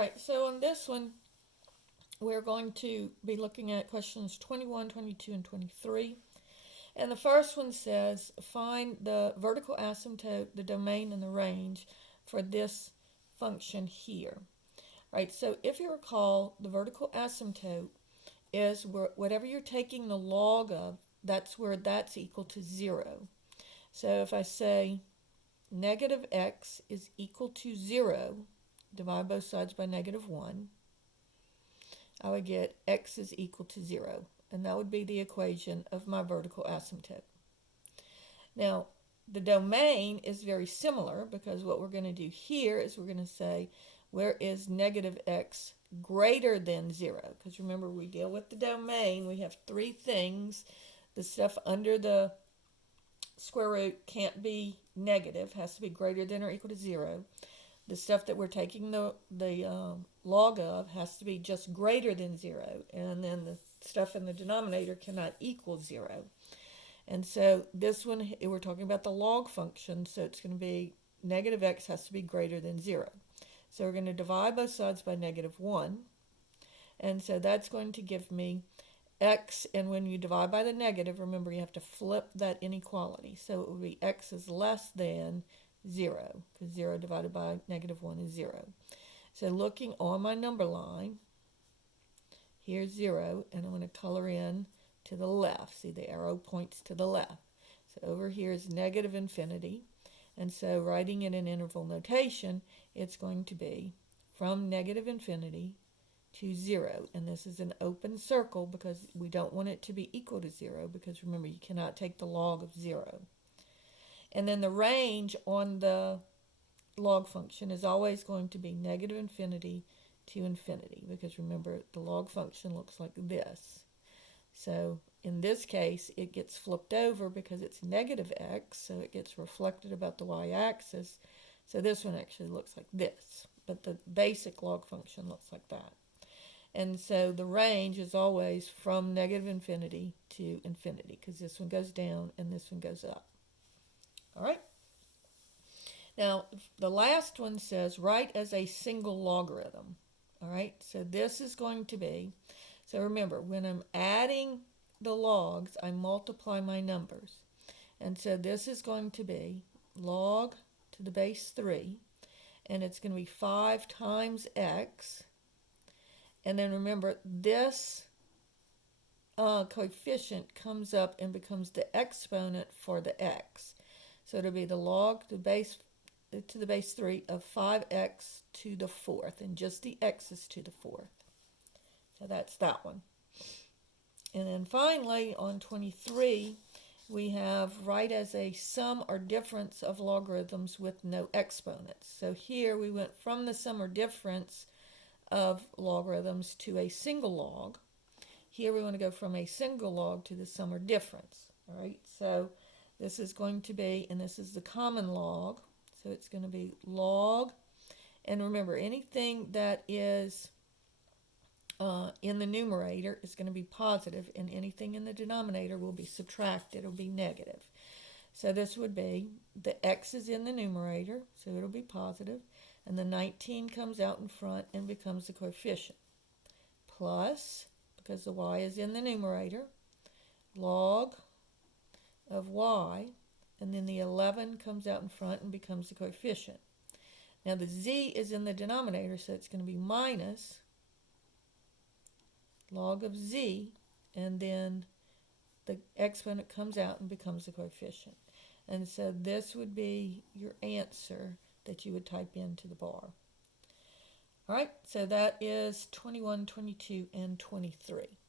right, so on this one, we're going to be looking at questions 21, 22, and 23. And the first one says, find the vertical asymptote, the domain, and the range for this function here. Right, so if you recall, the vertical asymptote is whatever you're taking the log of, that's where that's equal to 0. So if I say negative x is equal to 0, divide both sides by -1, I would get x is equal to 0. And that would be the equation of my vertical asymptote. Now, the domain is very similar because what we're going to do here is we're going to say, where is negative x greater than 0? Because remember, we deal with the domain. We have three things. The stuff under the square root can't be negative, has to be greater than or equal to 0. The stuff that we're taking the log of has to be just greater than 0. And then the stuff in the denominator cannot equal 0. And so this one, we're talking about the log function, so it's going to be negative x has to be greater than 0. So we're going to divide both sides by -1. And so that's going to give me x, and when you divide by the negative, remember you have to flip that inequality. So it would be x is less than 0, because 0 divided by -1 is 0. So looking on my number line, here's 0, and I'm going to color in to the left. See, the arrow points to the left. So over here is negative infinity. And so writing it in interval notation, it's going to be from negative infinity to 0. And this is an open circle because we don't want it to be equal to 0, because remember, you cannot take the log of 0. And then the range on the log function is always going to be negative infinity to infinity, because remember, the log function looks like this. So in this case, it gets flipped over because it's negative x, so it gets reflected about the y-axis. So this one actually looks like this, but the basic log function looks like that. And so the range is always from negative infinity to infinity, because this one goes down and this one goes up. All right. Now, the last one says, write as a single logarithm. All right, so this is going to be, so remember, when I'm adding the logs, I multiply my numbers. And so this is going to be log to the base 3, and it's going to be 5 times x. And then remember, this coefficient comes up and becomes the exponent for the x. So it'll be the log to the base 3 of 5x to the 4th, and just the x's to the 4th. So that's that one. And then finally, on 23, we have write as a sum or difference of logarithms with no exponents. So here we went from the sum or difference of logarithms to a single log. Here we want to go from a single log to the sum or difference. All right, so this is going to be, and this is the common log, so it's going to be log, and remember, anything that is in the numerator is going to be positive, and anything in the denominator will be subtracted, it'll be negative. So this would be, the x is in the numerator, so it'll be positive, and the 19 comes out in front and becomes the coefficient. Plus, because the y is in the numerator, log of y, and then the 11 comes out in front and becomes the coefficient. Now the z is in the denominator, so it's going to be minus log of z, and then the exponent comes out and becomes the coefficient. And so this would be your answer that you would type into the bar. All right, so that is 21, 22, and 23.